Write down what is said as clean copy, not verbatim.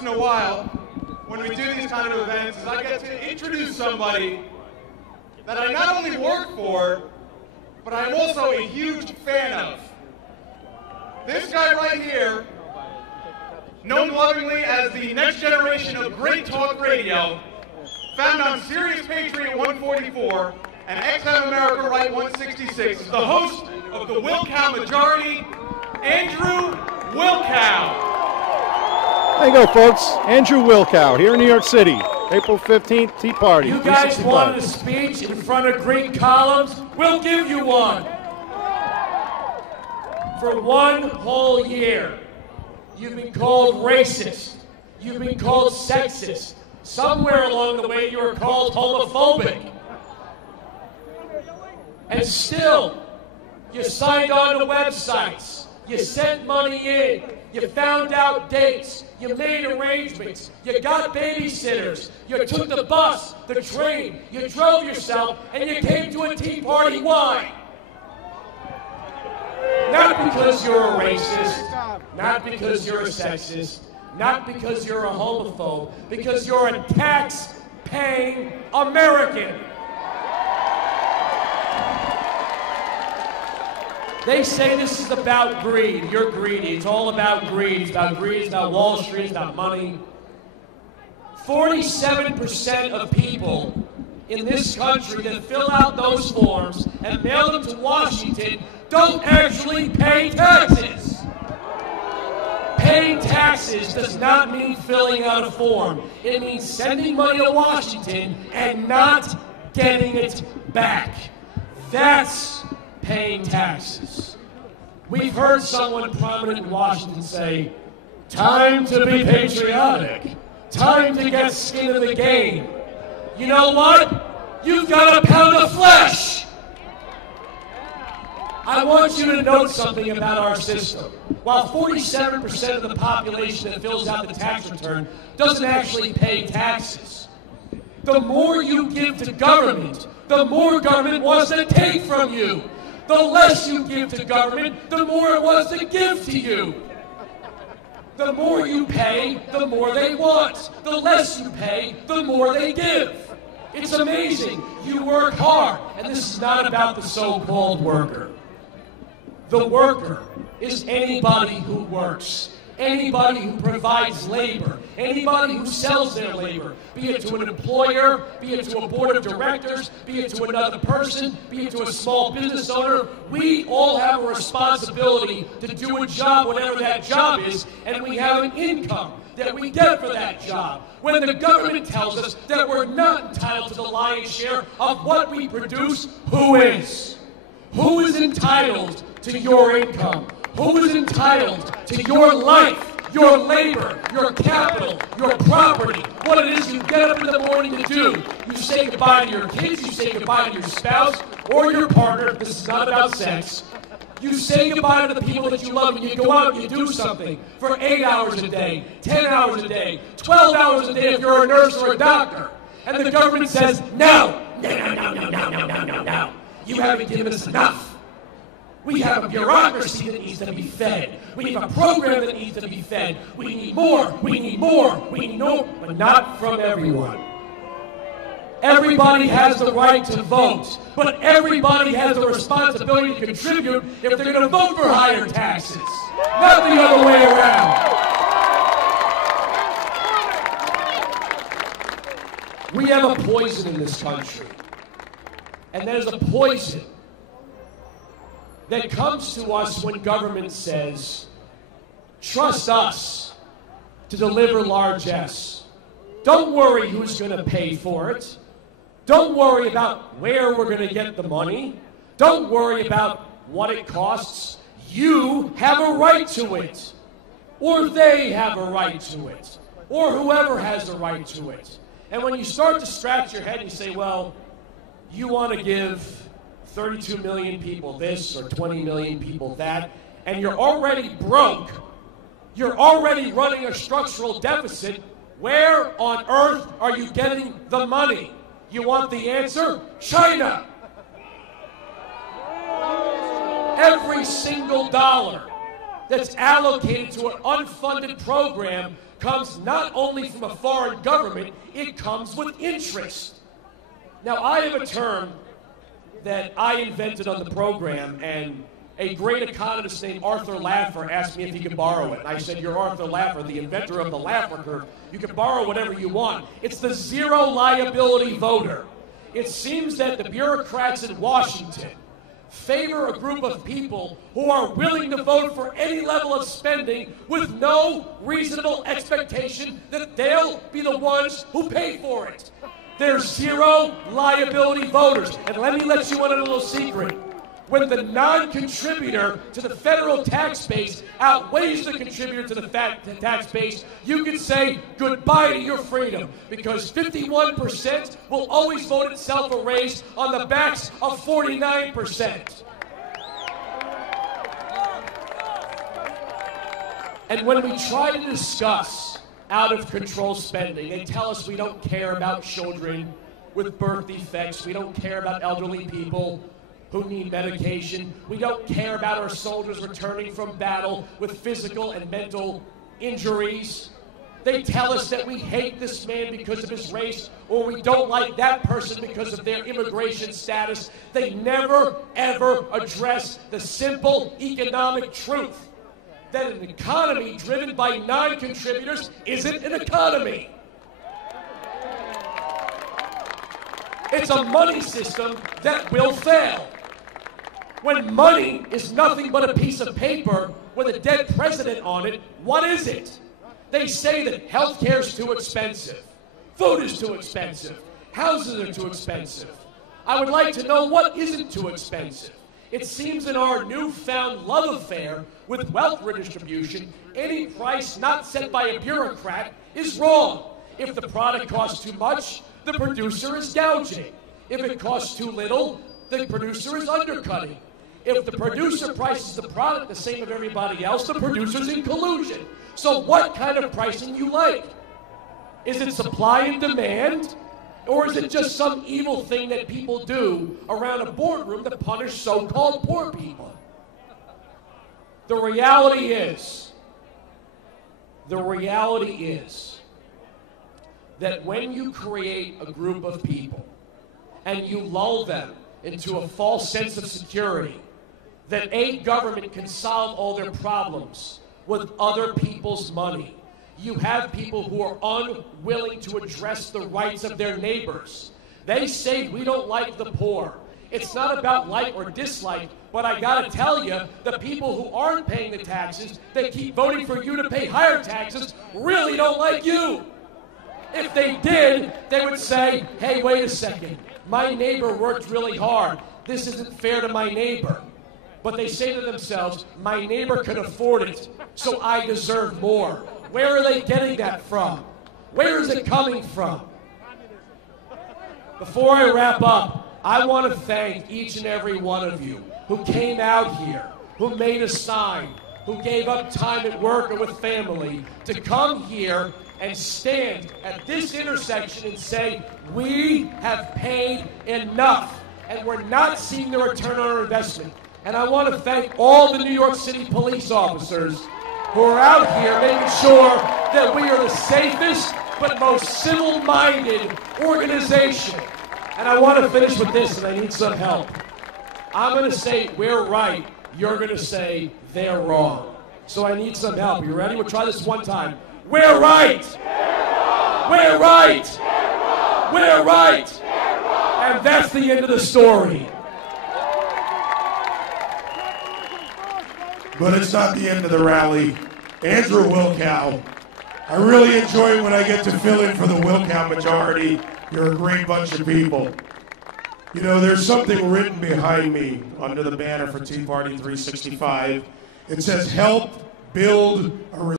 in a while, when we do these kind of events, is I get to introduce somebody that I not only work for, but I'm also a huge fan of. This guy right here, known lovingly as the next generation of great talk radio, found on Sirius Patriot 144 and XM America Right 166, is the host of the Wilkow Majority, Andrew Wilkow. There you go, folks. Andrew Wilkow here in New York City, April 15th, Tea Party. You guys wanted a speech in front of Greek columns? We'll give you one. For one whole year, you've been called racist. You've been called sexist. Somewhere along the way, you were called homophobic. And still, you signed on to websites. You sent money in. You found out dates. You made arrangements. You got babysitters. You took the bus, the train. You drove yourself, and you came to a Tea Party. Why? Not because you're a racist. Not because you're a sexist. Not because you're a homophobe. Because you're a tax-paying American. They say this is about greed. You're greedy. It's all about greed. It's about greed. It's about Wall Street. It's about money. 47% of people in this country that fill out those forms and mail them to Washington don't actually pay taxes. Paying taxes does not mean filling out a form. It means sending money to Washington and not getting it back. That's paying taxes. We've heard someone prominent in Washington say, time to be patriotic. Time to get skin in the game. You know what? You've got a pound of flesh. I want you to note something about our system. While 47% of the population that fills out the tax return doesn't actually pay taxes, the more you give to government, the more government wants to take from you. The less you give to government, the more it wants to give to you. The more you pay, the more they want. The less you pay, the more they give. It's amazing. You work hard, and this is not about the so-called worker. The worker is anybody who works, anybody who provides labor, anybody who sells their labor, be it to an employer, be it to a board of directors, be it to another person, be it to a small business owner. We all have a responsibility to do a job, whatever that job is, and we have an income that we get for that job. When the government tells us that we're not entitled to the lion's share of what we produce, who is? Who is entitled to your income? Who is entitled to your life, your labor, your capital, your property, what it is you get up in the morning to do? You say goodbye to your kids, you say goodbye to your spouse or your partner. This is not about sex. You say goodbye to the people that you love and you go out and you do something for 8 hours a day, 10 hours a day, 12 hours a day if you're a nurse or a doctor. And the government says, no, no. You haven't given us enough. We have a bureaucracy that needs to be fed. We have a program that needs to be fed. We need more, we need more, we need more, but not from everyone. Everybody has the right to vote, but everybody has the responsibility to contribute if they're going to vote for higher taxes, not the other way around. We have a poison in this country, and there's a poison that comes to us when government says, trust us to deliver largesse. Don't worry who's going to pay for it. Don't worry about where we're going to get the money. Don't worry about what it costs. You have a right to it. Or they have a right to it. Or whoever has a right to it. And when you start to scratch your head and you say, well, you want to give 32 million people this or 20 million people that, and you're already broke, you're already running a structural deficit, where on earth are you getting the money? You want the answer? China! Every single dollar that's allocated to an unfunded program comes not only from a foreign government, it comes with interest. Now, I have a term that I invented on the program, and a great economist named Arthur Laffer asked me if he could borrow it. And I said, you're Arthur Laffer, the inventor of the Laffer curve. You can borrow whatever you want. It's the zero liability voter. It seems that the bureaucrats in Washington favor a group of people who are willing to vote for any level of spending with no reasonable expectation that they'll be the ones who pay for it. They're zero liability voters. And let me let you in on a little secret. When the non-contributor to the federal tax base outweighs the contributor to the tax base, you can say goodbye to your freedom, because 51% will always vote itself a raise on the backs of 49%. And when we try to discuss out-of-control spending, they tell us we don't care about children with birth defects, we don't care about elderly people who need medication. We don't care about our soldiers returning from battle with physical and mental injuries. They tell us that we hate this man because of his race, or we don't like that person because of their immigration status. They never, ever address the simple economic truth that an economy driven by non-contributors isn't an economy. It's a money system that will fail. When money is nothing but a piece of paper with a dead president on it, what is it? They say that healthcare is too expensive, food is too expensive, houses are too expensive. I would like to know what isn't too expensive. It seems in our newfound love affair with wealth redistribution, any price not set by a bureaucrat is wrong. If the product costs too much, the producer is gouging. If it costs too little, the producer is undercutting. If the producer prices the product the same as everybody else, the producer's in collusion. So what kind of pricing you like? Is it supply and demand? Or is it just some evil thing that people do around a boardroom to punish so-called poor people? The reality is that when you create a group of people and you lull them into a false sense of security, that a government can solve all their problems with other people's money. You have people who are unwilling to address the rights of their neighbors. They say we don't like the poor. It's not about like or dislike, but I gotta tell you, the people who aren't paying the taxes, that keep voting for you to pay higher taxes, really don't like you. If they did, they would say, hey, wait a second, my neighbor worked really hard. This isn't fair to my neighbor. But they say to themselves, my neighbor could afford it, so I deserve more. Where are they getting that from? Where is it coming from? Before I wrap up, I want to thank each and every one of you who came out here, who made a sign, who gave up time at work or with family to come here and stand at this intersection and say, we have paid enough, and we're not seeing the return on our investment. And I want to thank all the New York City police officers who are out here making sure that we are the safest but most civil-minded organization. And I want to finish with this, and I need some help. I'm going to say we're right. You're going to say they're wrong. So I need some help. You ready? We'll try this one time. We're right. We're right. We're right. And that's the end of the story. But it's not the end of the rally. Andrew Wilkow, I really enjoy when I get to fill in for the Wilkow majority. You're a great bunch of people. You know, there's something written behind me under the banner for TeaParty365. It says, help build a